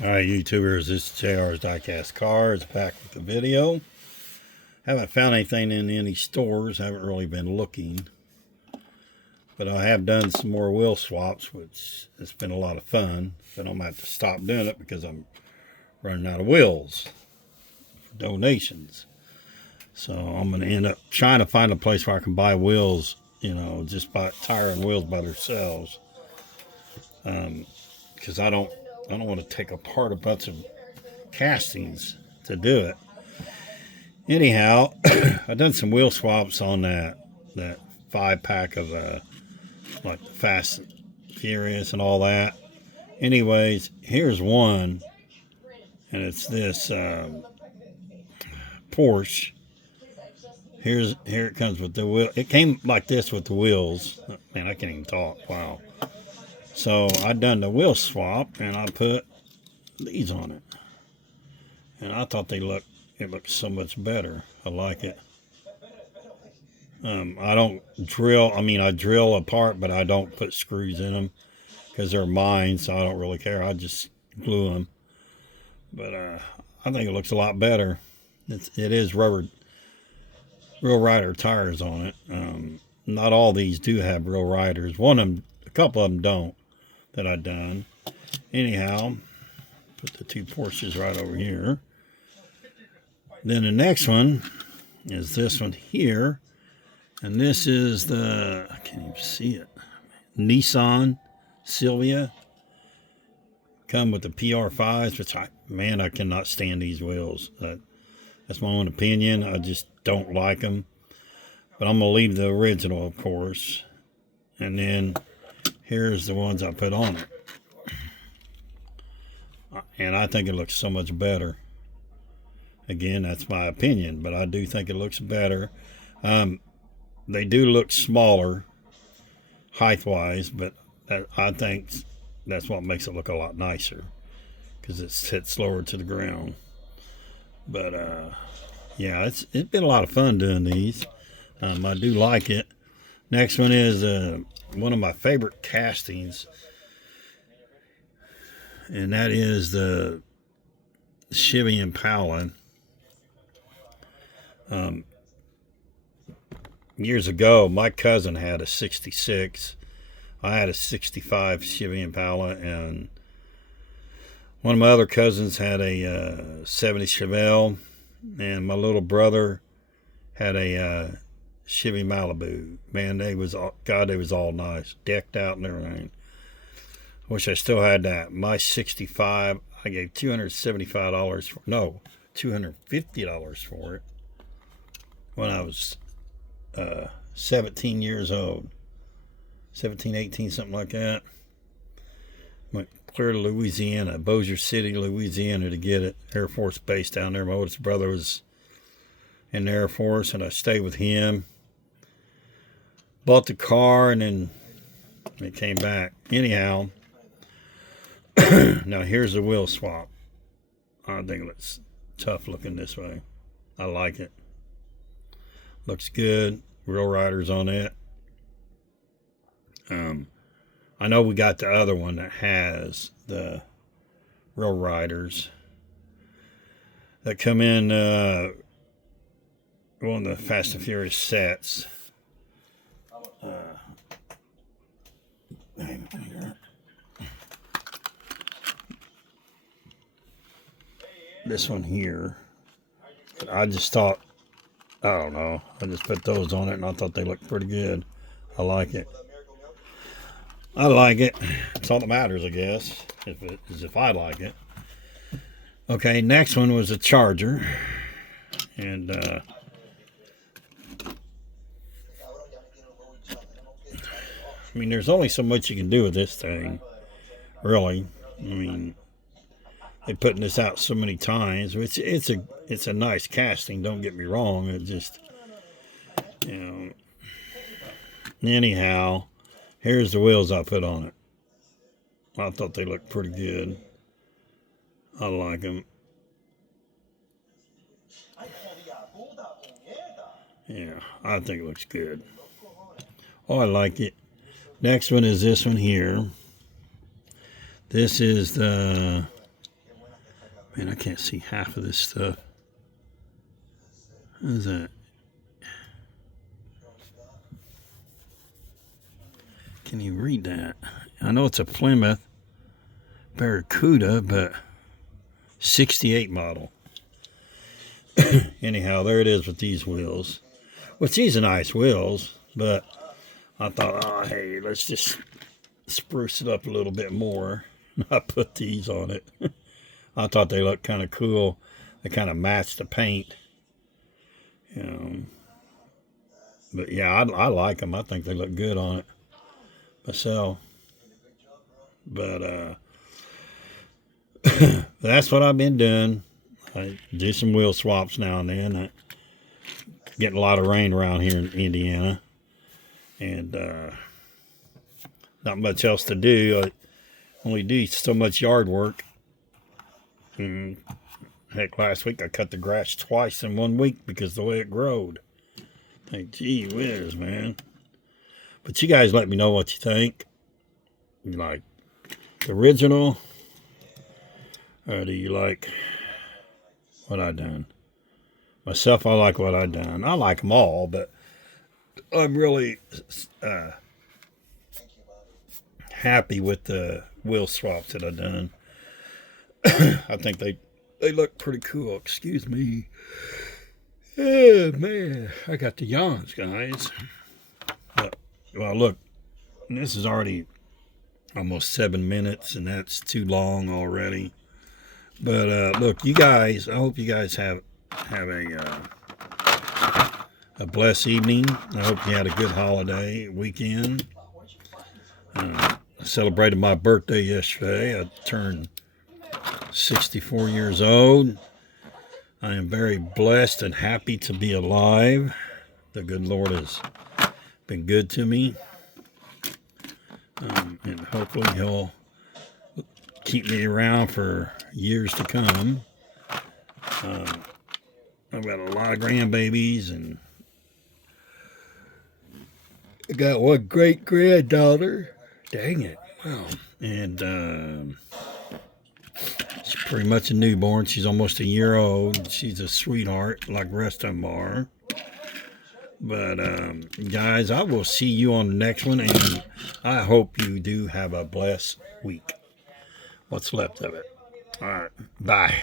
Alright, YouTubers, this is JR's Diecast Cars, back with the video. Haven't found anything in any stores, haven't really been looking. But I have done some more wheel swaps, which has been a lot of fun. But I'm going to have to stop doing it because I'm running out of wheels for donations. So I'm going to end up trying to find a place where I can buy wheels, you know, just buy tire and wheels by themselves. Because I don't want to take apart a bunch of castings to do it. Anyhow, I've done some wheel swaps on that 5-pack of like the Fast and Furious and all that. Anyways, here's one, and it's this Porsche. Here it comes with the wheel. It came like this with the wheels. Man, I can't even talk. Wow. So I done the wheel swap, and I put these on it, and I thought it looked so much better. I like it. I don't drill. I mean, I drill apart, but I don't put screws in them because they're mine, so I don't really care. I just glue them. But I think it looks a lot better. It is rubber, Real Rider tires on it. Not all these do have Real Riders. A couple of them don't that I've done. Anyhow, put the two Porsches right over here. Then the next one is this one here. And this is I can't even see it, Nissan Silvia. Come with the PR5s, which I cannot stand these wheels. That's my own opinion. I just don't like them. But I'm going to leave the original, of course. And then here's the ones I put on it. And I think it looks so much better. Again, that's my opinion, but I do think it looks better. They do look smaller height-wise, but I think that's what makes it look a lot nicer because it sits lower to the ground. But yeah, it's been a lot of fun doing these. I do like it. Next one is one of my favorite castings, and that is the Chevy Impala. Years ago, my cousin had a 66. I had a 65 Chevy Impala, and one of my other cousins had a 70 Chevelle, and my little brother had a Chevy Malibu. Man, they was all nice, decked out and everything. I wish I still had that. My 65, I gave $250 for it when I was 17 years old. 17, 18, something like that. Went clear to Louisiana, Bossier City, Louisiana to get it. Air Force Base down there. My oldest brother was in the Air Force, and I stayed with him. Bought the car, and then it came back. Anyhow, now here's the wheel swap. I think it looks tough looking this way. I like it. Looks good. Real Riders on it. I know we got the other one that has the Real Riders that come in one of the Fast and Furious sets. This one here. But I just thought, I don't know, I just put those on it and I thought they looked pretty good. I like it. It's all that matters, I guess, if I like it. Okay, next one was a Charger. And I mean, there's only so much you can do with this thing, really. I mean, they're putting this out so many times. It's a nice casting, don't get me wrong. It just, you know. Anyhow, here's the wheels I put on it. I thought they looked pretty good. I like them. Yeah, I think it looks good. Oh, I like it. Next one is this one here. This is the Man, I can't see half of this stuff. What is that? Can you read that? I know it's a Plymouth Barracuda, but 68 model. Anyhow, there it is with these wheels. Which these are nice wheels, but I thought, oh, hey, let's just spruce it up a little bit more. I put these on it. I thought they looked kind of cool. They kind of matched the paint. You know. But yeah, I like them. I think they look good on it myself. But that's what I've been doing. I do some wheel swaps now and then. Getting a lot of rain around here in Indiana, and not much else to do. I only do so much yard work. And heck, last week I cut the grass twice in 1 week because the way it growed. Like, gee whiz, man. But you guys let me know what you think. You like the original, or do you like what I done? Myself, I like what I done. I like them all, but I'm really happy with the wheel swaps that I done. I think they look pretty cool. Excuse me. Oh, man. I got the yawns, guys. Well, look. This is already almost 7 minutes, and that's too long already. But, look, you guys, I hope you guys have a blessed evening. I hope you had a good holiday weekend. I celebrated my birthday yesterday. I turned 64 years old. I am very blessed and happy to be alive. The good Lord has been good to me. And hopefully He'll keep me around for years to come. I've got a lot of grandbabies, and I got one great granddaughter. Dang it. Wow. And she's pretty much a newborn. She's almost a year old. She's a sweetheart, like the rest of them are. But, guys, I will see you on the next one, and I hope you do have a blessed week. What's left of it. All right. Bye.